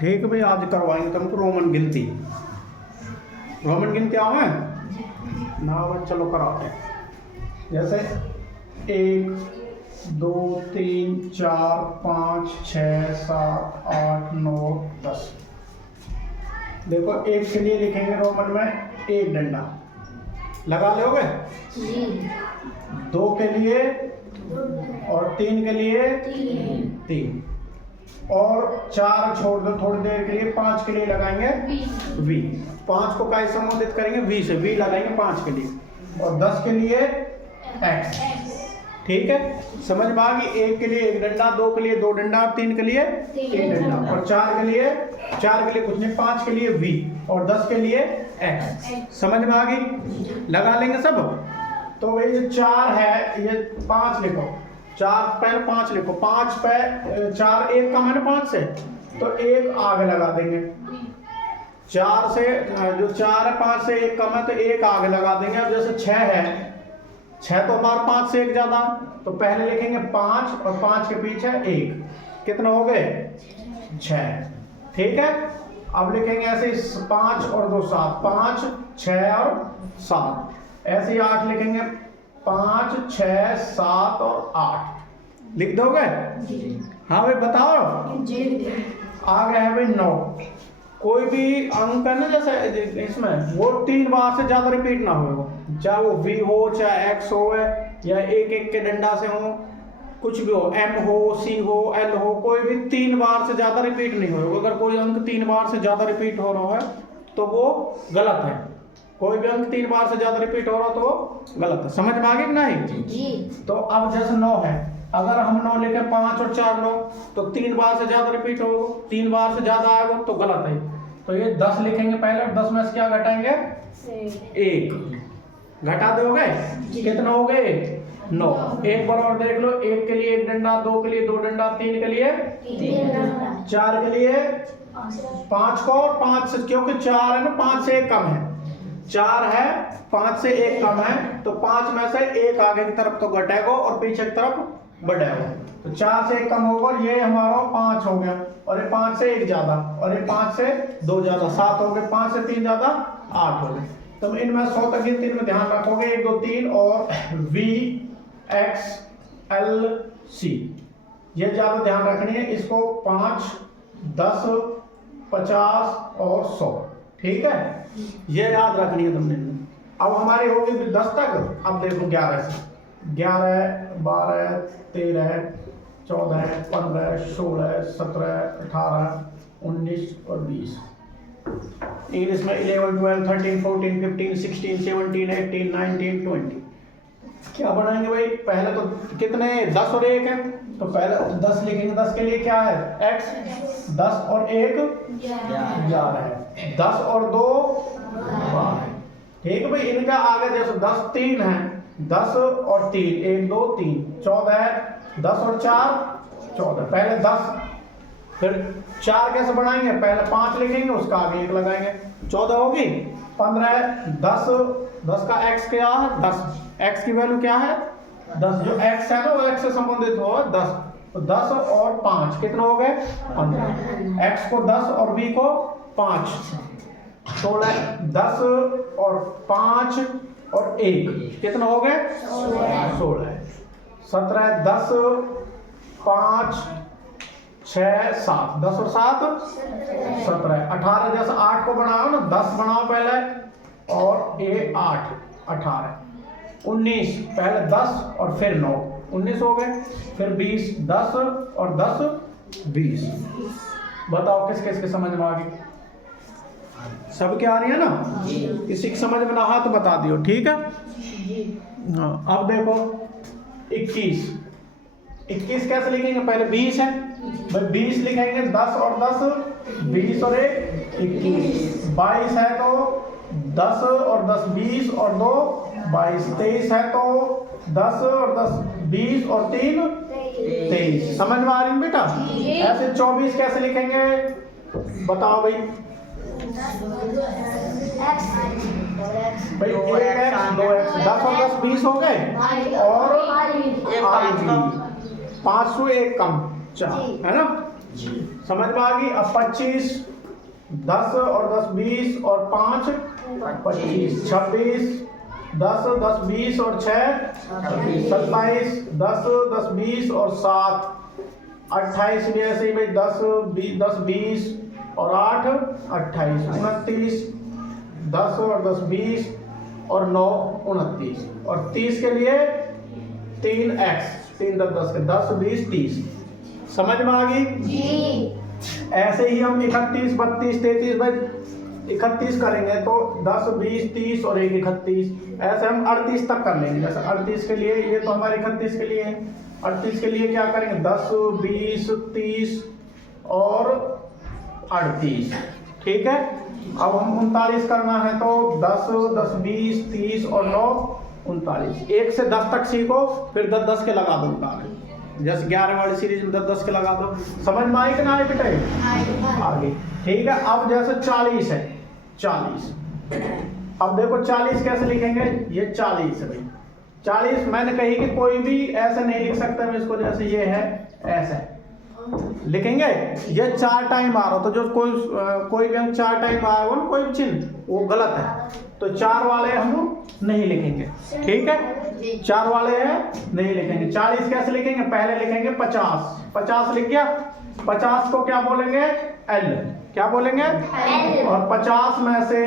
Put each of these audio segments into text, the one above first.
ठीक है भाई, आज करवाएंगे तुमको रोमन गिनती। रोमन गिनती आओ है ना भाई, चलो कराते हैं। जैसे 1 2 3 4 5 6 7 8 9 10। देखो, एक के लिए लिखेंगे रोमन में एक डंडा लगा लोगे, 2 के लिए और 3 के लिए 3 और 4 छोड़ दो थोड़ी देर के लिए, 5 के लिए लगाएंगे V। 5 को कैसे संबोधित करेंगे? V से। V लगाएंगे 5 के लिए और 10 के लिए X। ठीक है, समझ में आ गई? 1 के लिए 1 डंडा, 2 के लिए 2 डंडा, 3 के लिए 1 डंडा और 4 के लिए कुछ नहीं, 5 के लिए V और 10 के लिए X। समझ में आ गई? लगा लेंगे सब। तो भाई ये 4 है, ये 5 लिखो, 4 पहले 5 लिखो, 5 पे 4 1 कम है ना 5 से, तो 1 आगे लगा देंगे। 4 से जो 4 है 5 से 1 कम है तो 1 आगे लगा देंगे। अब जैसे 6 है, 6 तो बार 5 से 1 ज्यादा, तो पहले लिखेंगे 5 और 5 के पीछे 1, कितना हो गए? 6। ठीक है, अब लिखेंगे ऐसे 5 और 2 7, 5 6 और 7, ऐसे ही 8 लिखेंगे, 5 6 7 और 8 लिख दोगे? हाँ भाई बताओ। आ गया है भाई 9। कोई भी अंक है ना जैसे इसमें, वो 3 बार से ज्यादा रिपीट ना हो, चाहे वो V हो, चाहे X हो, या 1 के डंडा से हो, कुछ भी हो, M हो, C हो, L हो, कोई भी 3 बार से ज्यादा रिपीट नहीं हो। अगर कोई अंक 3 बार से ज्यादा रिपीट हो रहा है तो वो गलत है। कोई भी अंक 3 बार से ज्यादा रिपीट हो रहा तो वो गलत है। समझ में आ गई कि नहीं जी? तो अब जैसे 9 है, अगर हम 9 लिखे 5 और 4 9, तो 3 बार से ज्यादा रिपीट होगा, 3 बार से ज्यादा आएगा तो गलत है। तो ये 10 लिखेंगे पहले, 10 में से क्या घटाएंगे? 1 घटा दोगे, कितना हो गए? 9। एक बार और देख लो, 1 के लिए 1 डंडा, 2 के लिए 2 डंडा, 3 के लिए 4 के लिए 5 को, और 5 से, क्योंकि 4 है ना 5 से 1 कम है, 4 है 5 से 1 कम है, तो 5 में से 1 आगे की तरफ तो घटेगा और पीछे की तरफ बढ़ेगा। तो 4 से 1 कम होगा और ये हमारा 5 हो गया, और ये 5 से 1 ज्यादा, और ये 5 से 2 ज्यादा 7 हो गए, 5 से 3 ज्यादा 8 हो गए। तो इनमें 100 तक गिनती में ध्यान रखोगे, 1 2 3 और V X L C, ये ज्यादा ध्यान रखनी है। इसको 5 10 50 और 100, ठीक है, ये याद रखनी है तुमने। अब हमारी होगी 10 तक। अब देखो 11 से, 11 12 13 14 15 16 17 18 19 और 20। इंग्लिश में 11 12 13 14 15 16 17 18 19 20। क्या बनाएंगे भाई? पहले तो कितने, 10 और 1 है, तो पहले 10 लिखेंगे। 10 के लिए क्या है? X। 10 और 1 11 है, 10 और 2 12। ठीक है भाई, इनका आगे जैसे 10 3 है, 10 और 3 1 2 3 14 है, 10 और 4 14। पहले 10, फिर 4 कैसे बढ़ाएंगे? पहले 5 लिखेंगे, उसका आगे 1 लगाएंगे, 14 होगी। 15 10 का x क्या है? 10। x की वैल्यू क्या है? 10। जो x है ना वो x से संबंधित हो 10, तो 10 और 5 कितना हो गए? 15। x को 10 और v को 5, 16। 10 और 5 और 1 कितना हो गए? 16। 17 10 5 6 7, 10 और 7 17। 18 जैसे 8 को बनाओ ना, 10 बनाओ पहले और ये 8 18। 19 पहले 10 और फिर 9 19 हो गए, फिर 20 10 और 10 20। बताओ किस किस के समझ में आ गई? सब क्या आ रही है ना? किसी की समझ में ना आ तो बता दियो, ठीक है? हाँ, अब देखो 21 कैसे लिखेंगे? पहले 20 है भाई, 20 लिखेंगे, 10 और 10 20 और 1 21। 22 है तो 10 और 10 20 और 2 22। 23 है तो 10 और 10 20 और 3 23। समझ में आ रही है बेटा? ऐसे 24 कैसे लिखेंगे बताओ भाई? भाई 1x 2x, 10 और 10 20 हो गए, और 5 1 कम 4 है ना? समझ में आ गई। अब 25, 10 और 10 20 और 5 25, 26, 10 10 20 और 6 27, 10 10 20 और 7 28 भी ऐसे ही भाई, 10 20 और 8 28, 29, 10 और 10 20 और 9 29, और 30 के लिए 3x, 3 10 10 के 10 20 30। समझ में आ गई जी। ऐसे ही हम 31 32 33 भाई 31 करेंगे तो 10 20 30 और 1 31, ऐसे हम 38 तक कर लेंगे। जैसे 38 के लिए, ये तो हमारे 31 के लिए है, 38 के लिए क्या करेंगे, 10 20 30 और 38, ठीक है। अब हम 39 करना है तो 10 10 20 30 और 9 39, 1 से 10 तक सीखो, फिर 10 10 के लगा दो उतारे, जैसे 11 वाली सीरीज में 10 10 के लगा दो। समझ में आई कि ना आई बेटे? आगे ठीक है। अब जैसे 40 है, 40, अब देखो 40 कैसे लिखेंगे, ये 40 है भाई, 40 मैंने कही कि कोई भी ऐसे नहीं लिख सकता मैं इसको, जैसे ये है ऐसे लिखेंगे, ये 4 टाइम आ रहा हो तो जो कोई भी हम 4 टाइम आया हो ना कोई भी चिन्ह, वो गलत है, तो 4 वाले हम नहीं लिखेंगे, ठीक है। 4 वाले हैं नहीं लिखेंगे। 40 कैसे लिखेंगे, पहले लिखेंगे 50, 50 लिख गया, 50 को क्या बोलेंगे, L, क्या बोलेंगे L, और 50 में से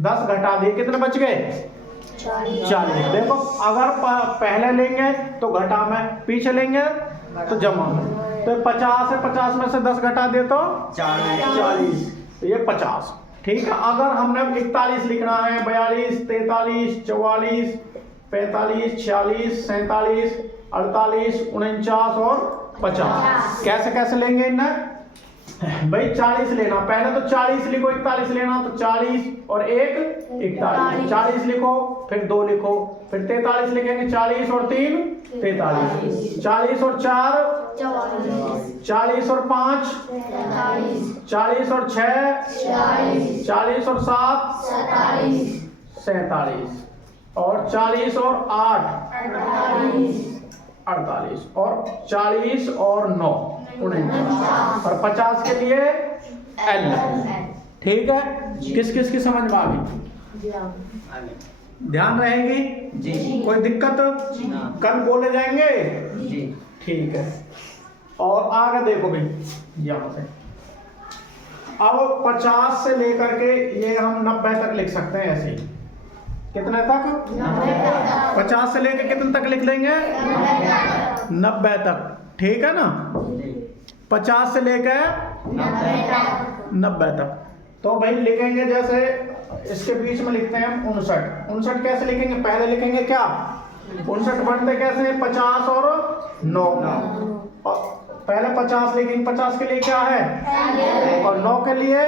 10 घटा दिए, कितने बच गए, 40। देखो अगर पहले लेंगे तो घटा में, पीछे लेंगे तो जमा में, तो 50 है, 50 में से 10 घटा दे तो 40, तो ये 50, ठीक है। अगर हमने 41 लिखना है, 42 43 44 45 46 47 48 49 और 50, कैसे कैसे लेंगे इन्हें भाई, 40 लेना, पहले तो 40 लिखो, 41 लेना तो 40 और 1 41, 40 लिखो, फिर 2 लिखो, फिर 43 लिखेंगे, 40 और 3 43, 40 और 4 40 और 5 40 और 6 40 और 7 47, और 40 और 8 48, और 40 और 9 49, और 50 के लिए L, ठीक है। किस किस की समझ में आ गई, ध्यान रहेगी जी, कोई दिक्कत, कल बोले जाएंगे जी, ठीक है। और आगे देखो भाई, यहाँ से अब 50 से लेकर के ये हम 90 तक लिख सकते हैं, ऐसे ही कितने तक, 50 से लेकर कितने तक लिख देंगे, 90 तक, ठीक है ना। 50 से लेकर 90 तक, तो भाई लिखेंगे, जैसे इसके बीच में लिखते हैं 59, 59 कैसे लिखेंगे, पहले लिखेंगे क्या, 59 बढ़ते कैसे हैं, 50 और 9, और पहले 50 लिखेंगे, 50 के लिए क्या है, और 9 के लिए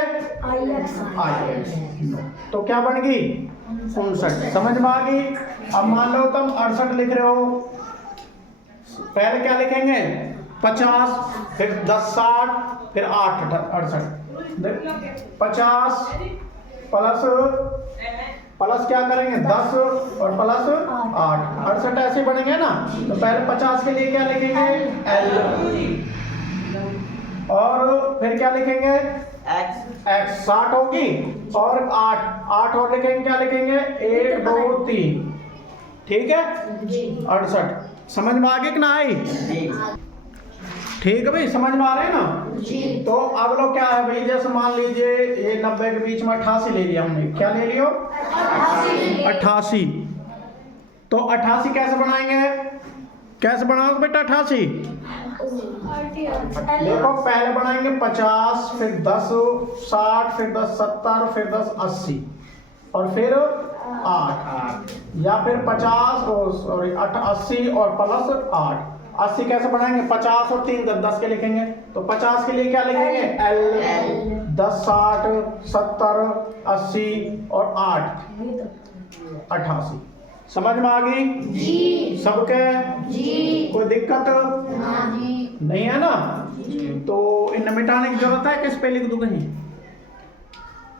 IX, तो क्या बन गई 59, समझ में आ गई। अब मान लो तुम 68 लिख रहे हो, पहले क्या लिखेंगे 50, फिर 10 60, फिर 8 68, 50 प्लस क्या करेंगे 10 और प्लस 8 68 ऐसे बनेंगे ना। तो पहले 50 के लिए क्या लिखेंगे L, और फिर क्या लिखेंगे X 60 होगी, और 8 और लिखेंगे, क्या लिखेंगे 1 2 3, ठीक है 68। समझ में आ गई कि ना आई, ठीक है भाई, समझ में आ रहे हैं ना जी। तो अब लोग क्या है भाई, जैसे मान लीजिए ये 90 के बीच में 88 ले लिया हमने, क्या ले लियो 88, तो 88 कैसे बनाएंगे, कैसे बनाओगे बेटा 88, देखो पहले बनाएंगे 50, फिर 10 60, फिर 10 70, फिर 10 80, और फिर 8, या फिर 50 और सॉरी 80 और प्लस 8। 80 कैसे बनाएंगे, 50 और 3 10 के लिखेंगे, तो 50 के लिए क्या लिखेंगे L, 10 60 70 80 और 8 88। समझ में आ गई जी, सबके जी, कोई दिक्कत नहीं है ना। तो इन्हें मिटाने की जरूरत है, किस पे लिख दूं कहीं।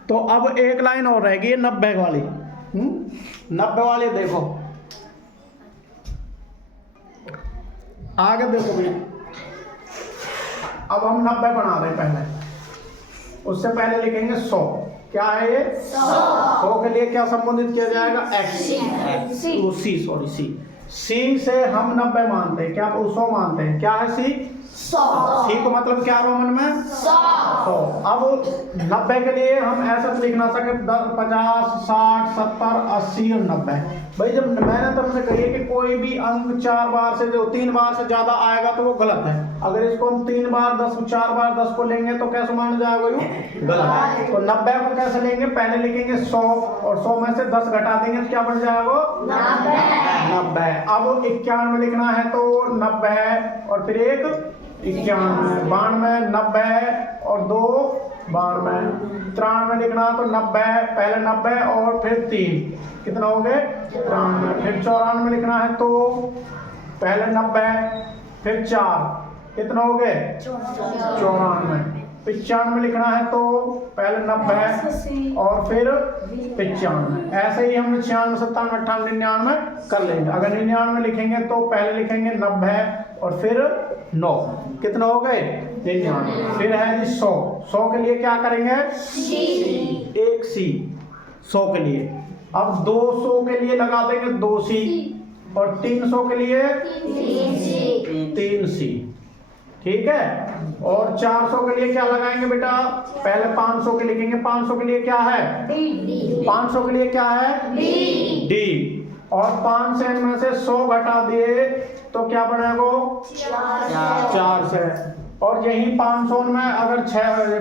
तो अब एक लाइन और रहेगी 90 वाली, 90 वाली देखो, आगे देखो भाई, अब हम 90 बना रहे हैं पहले, उससे पहले लिखेंगे 100। क्या है ये 100 के लिए क्या संबोधित किया जाएगा x, तो सी से हम 90 मानते हैं, क्या 100 मानते हैं, क्या है सी सी को मतलब क्या रोमन में 100। अब 90 के लिए हम ऐसा तो लिख ना सके 50, 60, 70, 80 और 90। भाई जब मैंने तुमसे कही कि कोई भी अंक 4 बार से जो 3 बार से ज्यादा आएगा तो वो गलत है। अगर इसको हम 3 बार 10, 4 बार 10 को लेंगे तो कैसे मान जाएगा ये गलत है। तो 90 को कैसे लेंगे, पहले लिखेंगे 100 और 100 में से 10 घटा देंगे तो क्या बन जाएगा 90। अब 91 लिखना है तो 90 और फिर 1 91, 92, 90 और 2 92, 93 लिखना तो 90, पहले 90 और फिर 3 कितना हो गए 93। फिर 94 लिखना है तो पहले 90 फिर 4 कितना हो गए 94। 95 लिखना है तो पहले 90 और फिर 95। ऐसे ही हम 96, 97, 98, 99 कर लेंगे। अगर 99 लिखेंगे तो पहले लिखेंगे 90 और फिर 9 कितना हो गए 99। फिर है जी 100 के लिए क्या करेंगे एक सी 100 के लिए। अब 200 के लिए लगा देंगे 2 सी और 300 के लिए 3 सी, ठीक है। और 400 के लिए क्या लगाएंगे बेटा, पहले 500 के लिखेंगे। 500 के लिए क्या है 500 के लिए क्या है डी और 5 से इनमें से 100 घटा दिए तो क्या बनेगा 4 से। और यही 500 में अगर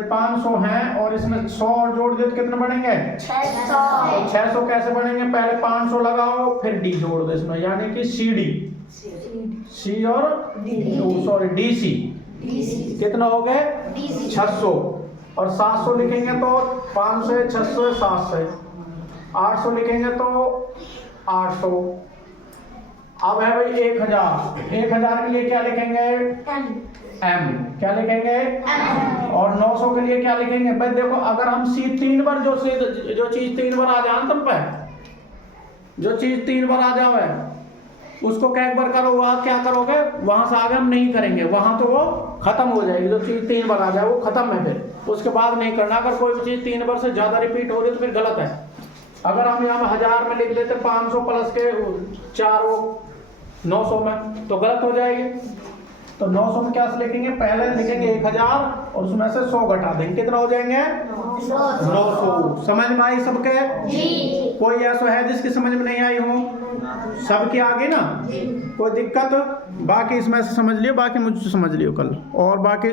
500 हैं और इसमें 100 और जोड़ दिए तो कितने बनेंगे 600। 600 कैसे बनेंगे, पहले 500 लगाओ फिर डी जोड़ दो इसमें, यानी कि सी डी सी और सॉरी डी सी कितना हो गए 600। और 700 लिखेंगे तो 5 से 600 7 से। 800 लिखेंगे तो 800। अब है भाई 1000। 1000 के लिए क्या लिखेंगे एम, क्या लिखेंगे और 900 के लिए क्या लिखेंगे। भाई देखो अगर हम सी 3 बार जो चीज 3 बार आ जाए तुम पे, जो चीज 3 बार आ जावे उसको एक बार करो, वहां क्या करोगे वहां से आगे हम नहीं करेंगे, वहां तो वो खत्म हो जाएगी। जो चीज 3 बार आ जाए वो खत्म है, फिर उसके बाद नहीं करना। अगर कोई भी चीज 3 बार से ज्यादा रिपीट हो रही है तो फिर गलत है। अगर हम यहाँ 1000 में लिख देते 500 प्लस के 4 900 में तो गलत हो जाएगी। तो 900 में क्या लिखेंगे, पहले लिखेंगे 1000 और उसमें से 100 घटा देंगे, कितना हो जाएंगे 900। समझ में आई सबके कोई ऐसा है जिसकी समझ में नहीं आई हो, सबके आगे ना कोई दिक्कत। बाकी इसमें से समझ लियो, बाकी मुझसे समझ लियो कल। और बाकी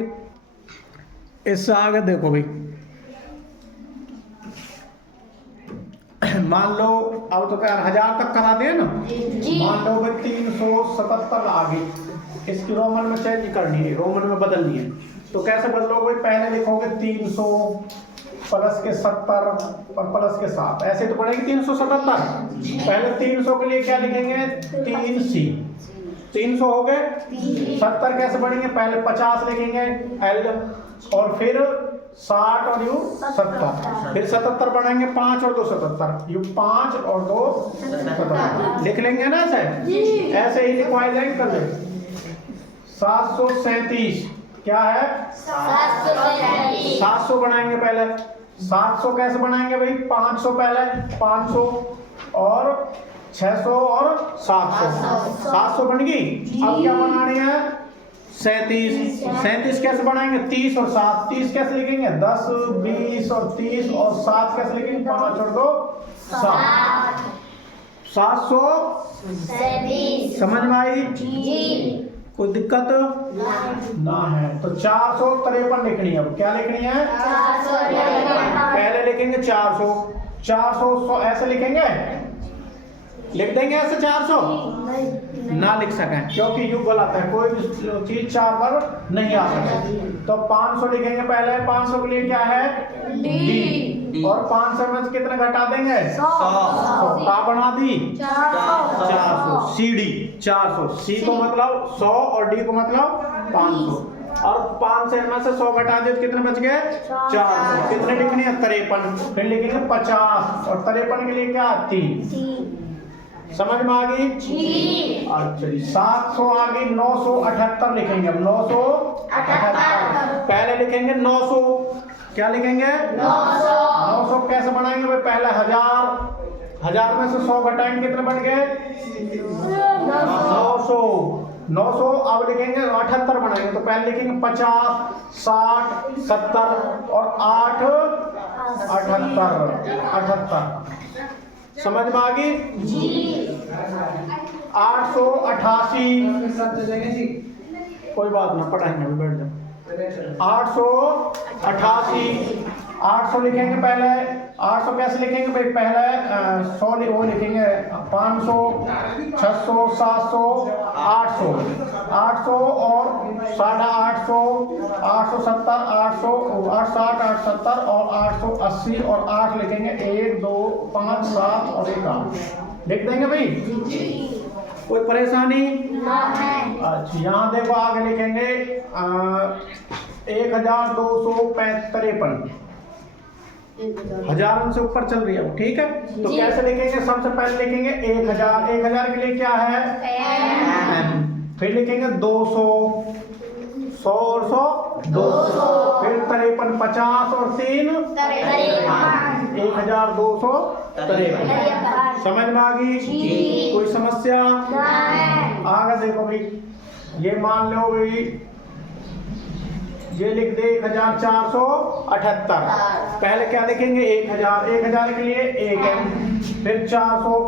इससे आगे देखो भाई, मान लो अब तो क्या 1000 तक करा दिए ना, मान लो भाई 377 आ गई, इसकी रोमन में चेंज करनी है, रोमन में बदलनी है। तो कैसे बदलोगे, पहले लिखोगे 300 प्लस के 70 और प्लस के 7, ऐसे तो पड़ेगी 377। पहले 300 के लिए क्या लिखेंगे 3 सी 300 हो गए। 70 कैसे बढ़ेंगे, पहले 50 लिखेंगे एल और फिर 60 और यू 70, फिर 77 बढ़ेंगे 5 और 2 77, यू 5 और 2 77 लिख लेंगे ना। ऐसे ही लिखवाए जाएंगे कल। 737 क्या है 700 बनाएंगे पहले। 700 कैसे बनाएंगे भाई, 500 पहले 500 और 600 और 700 700 बन गई। अब क्या बनानी है 37 कैसे बनाएंगे 30 और 7, 30 कैसे लिखेंगे 10 20 और 30 और 7 कैसे लिखेंगे 5 और 2 7, 700 समझ में आई, कोई दिक्कत ना है। तो 453 लिखनी है। अब क्या लिखनी है पहले लिखेंगे 400 ऐसे लिखेंगे, लिख देंगे ऐसे 400 ना लिख सकें क्योंकि यू गलत है, कोई भी चीज 4 बार नहीं आ सकती। तो 500 लिखेंगे पहले। 500 के लिए क्या है डी और 500 में से कितने घटा देंगे 100 बना दी 400 सी डी 400। सी को मतलब 100 और डी को मतलब 500 और 5 से में से 100 घटा दिए तो कितने बच गए 400। कितने लिखने हैं 53, फिर लिखेंगे 50 और 53 के लिए क्या 3। समझ में आ गई अच्छा जी। 700 आ गई, 978 लिखेंगे। अब 978 लिखेंगे 900। क्या लिखेंगे? 900। 900 कैसे बनाएंगे भाई? पहले 1000 में से 100 घटाएंगे, कितने बन गए? 900। 900 अब लिखेंगे 78 बनाएंगे, तो पहले लिखेंगे 50, 60, 70 और 8 78। समझ में आ गई? 888। कोई बात ना, पढ़ाएंगे अभी, बैठ जाओ। 888। 800 लिखेंगे पहले। 800 कैसे लिखेंगे भाई? पहले 100 वो लिखेंगे 500, 600, 700, 800। 800 और 850, 870, 800, 860, 870 और 880 और 8 लिखेंगे 1, 2, 5, 7 और 1 8। लिख देंगे भाई? कोई परेशानी? अच्छा, यहाँ देखो आगे लिखेंगे 1253। 1000 से ऊपर चल रही है, ठीक है? तो कैसे लिखेंगे? सबसे पहले लिखेंगे 1000। 1000 के लिए क्या है? m। फिर लिखेंगे 200, 100 और 100 200। फिर 53, 50 और 3 1253। समझ में आ गई? कोई समस्या? आगे देखो भाई, ये मान लो भाई, ये लिख दे 1478। पहले क्या लिखेंगे? 1000। 1000 के लिए 1 m। फिर 400,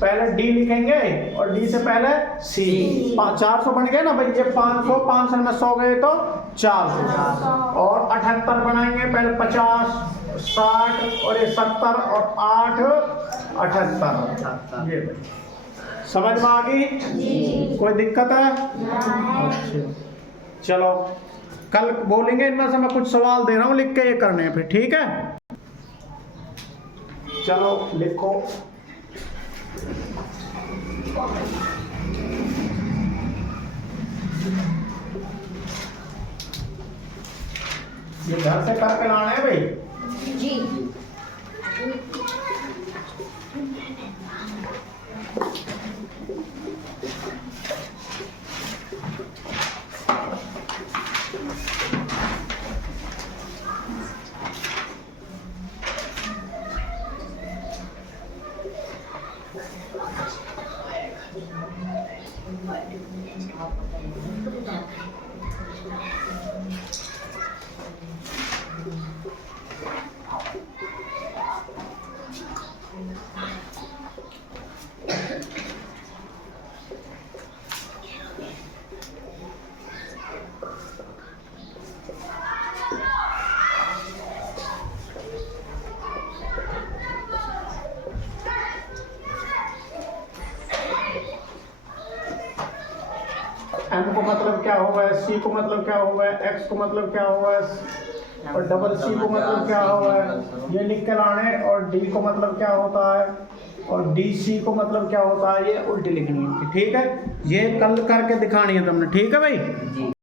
पहले डी लिखेंगे और डी से पहले सी। 400 बन गए ना भाई, ये 500, 500 में 100 गए तो 400 और 78 बनाएंगे। पहले 50, 60 और ये 70 और 8 78। ये भाई समझ में आ गई? कोई दिक्कत है? अच्छा, चलो कल बोलेंगे, इनमें से मैं कुछ सवाल दे रहा हूँ, लिख के ये करने हैं फिर, ठीक है? चलो लिखो। ये घर से करके लाना है भाई जी। M को मतलब क्या होगा, C को मतलब क्या होगा, X को मतलब क्या होगा और डबल C को मतलब क्या होगा, ये लिख के लाने। और D को मतलब क्या होता है और DC को मतलब क्या होता है, ये उल्टी लिखनी है, ठीक है? ये कल करके दिखानी है तुमने, ठीक है भाई?